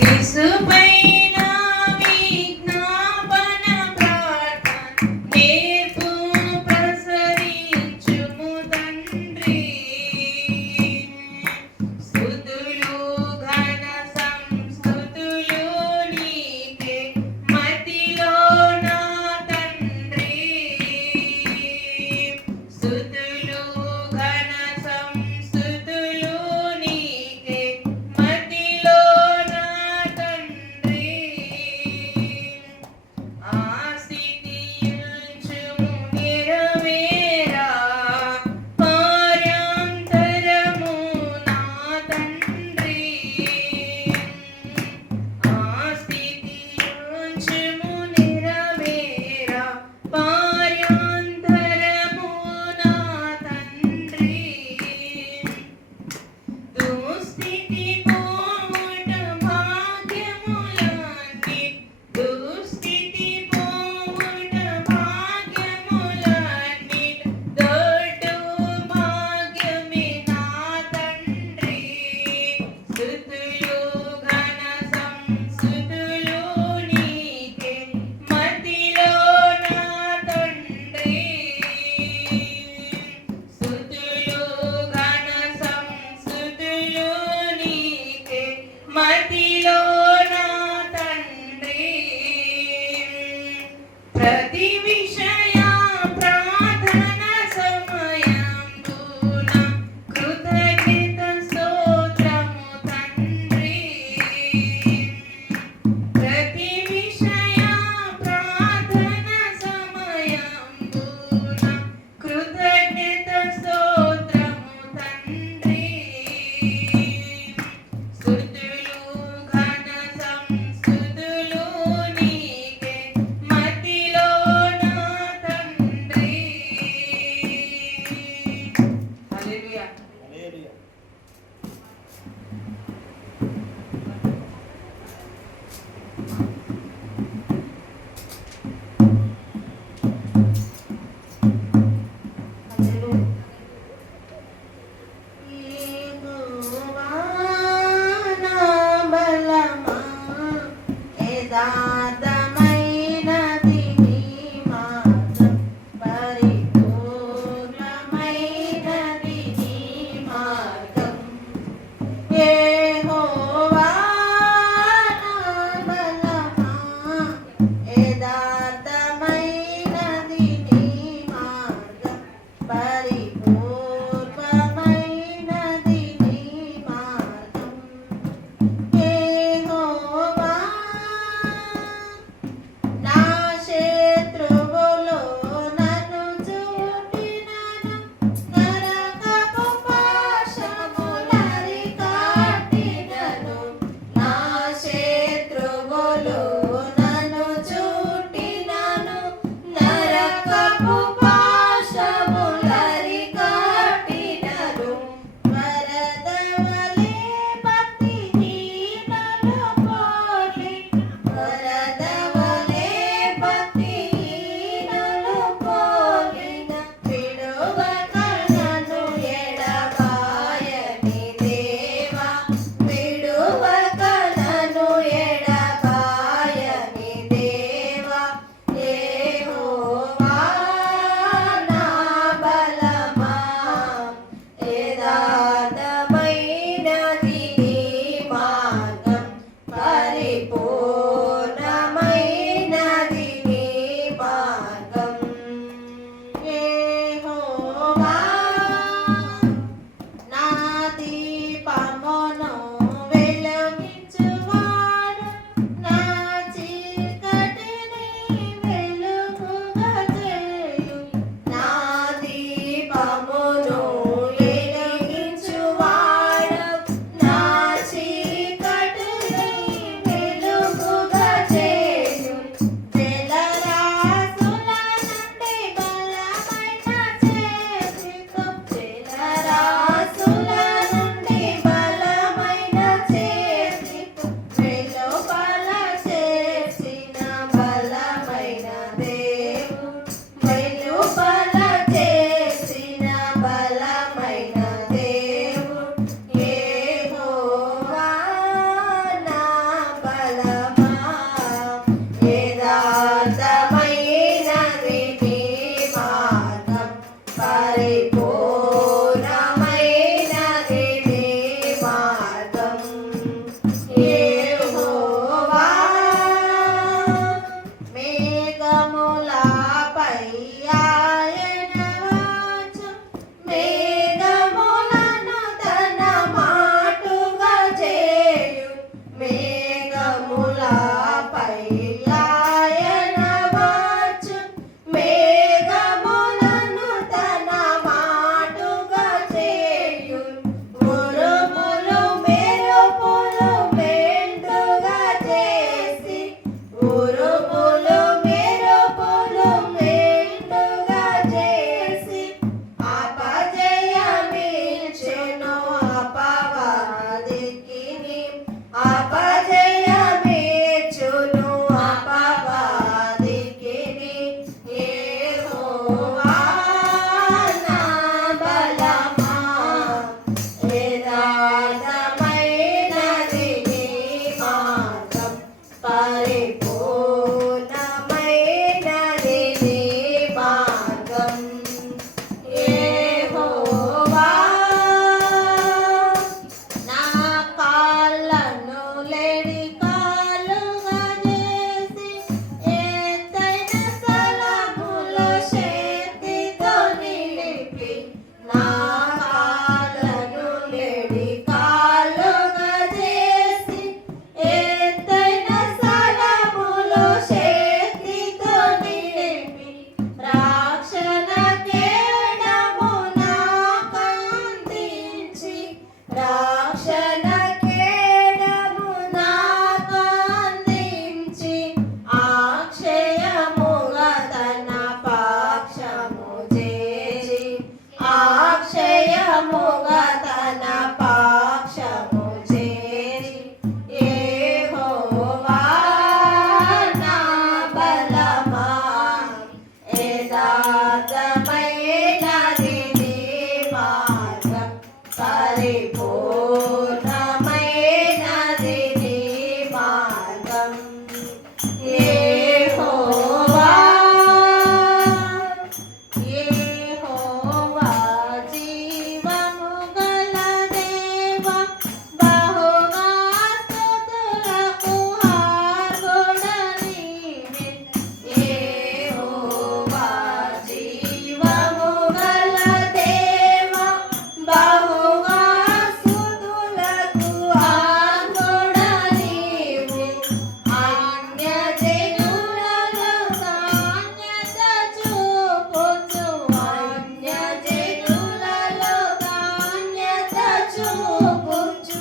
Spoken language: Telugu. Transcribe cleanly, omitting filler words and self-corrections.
యేసుపైన విజ్ఞాపన ప్రార్థన నేర్పు ప్రసరించుము తండ్రి. స్తుతులు ఘన సంస్తుతులు నీకే మదిలో నా తండ్రి. స్తుతులు ఘన సంస్తుతులు నీకే మదిలో నా తండ్రి. ఆశితియుంచుము నెరవేరా పార్యాంతరము నా తండ్రి. ఆశితియుంచుము నెరవేరా పార్యాంతరము నా తండ్రి. దుస్థితి పోవుట భాగ్యములన్నీ, దుస్థితి పోవుట భాగ్యములన్నీ, దొడ్డు భాగ్యమే నా తండ్రి. స్తుతులు ఘన సంస్తుతులు నీకే మదిలో నా తండ్రి. స్తుతులు ఘన సంస్తుతులు నీకే మదిలో నా తండ్రి. ప్రతి విషయ ప్రార్థన సమయంబున కృతజ్ఞత స్తోత్రము తండ్రి. ప్రతి విషయ ప్రార్థన సమయంబున కృతజ్ఞత స్తోత్రము తండ్రి. స్తుతులు మేఘములపై ఆయన వచ్చు మేఘములను తన మాటుగా చేయు ఉరుములు మెరుపులు మెండుగా చేసి ఉరుములు మెరుపులు మెండుగా చేసి అపజయమిచ్చెను అపవాదికిని అపజయమిచ్చును అపవాదికిని యెహోవా నా బలమా యథార్థమైనది నీ మార్గం పరిపూర్ణమైనది నీ మార్గం యెహోవా నా కాళ్ళను లేడి కాలుగా చేసి ఎత్తైన స్థలములో శక్తితో నిలిపి నా కాళ్ళను లేడి కాలుగా చేసి ఎత్తైన స్థలములో శక్తితో నిలిపి రక్షణ కేడము నాకు అందించి రక్షణ కేడము నాకు అందించి అక్షయముగా తన పక్షము చేసి అక్షయముగా తన పక్షము చేసి యెహోవా నా బలమా యథార్థమైనది నీ మార్గం పరిపూర్ణమైనది నీ మార్గం యెహోవా యెహోవా జీవము గల దేవా బహుగా స్తుతులకు హార్దుడ నీవే యెహోవా జీవము గల దేవా బహుగా స్తుతులకు హార్దుడ నీవే అన్యజనులలో ధాన్యత చూపుచు అన్యజనులలో ధాన్యత చూపుచు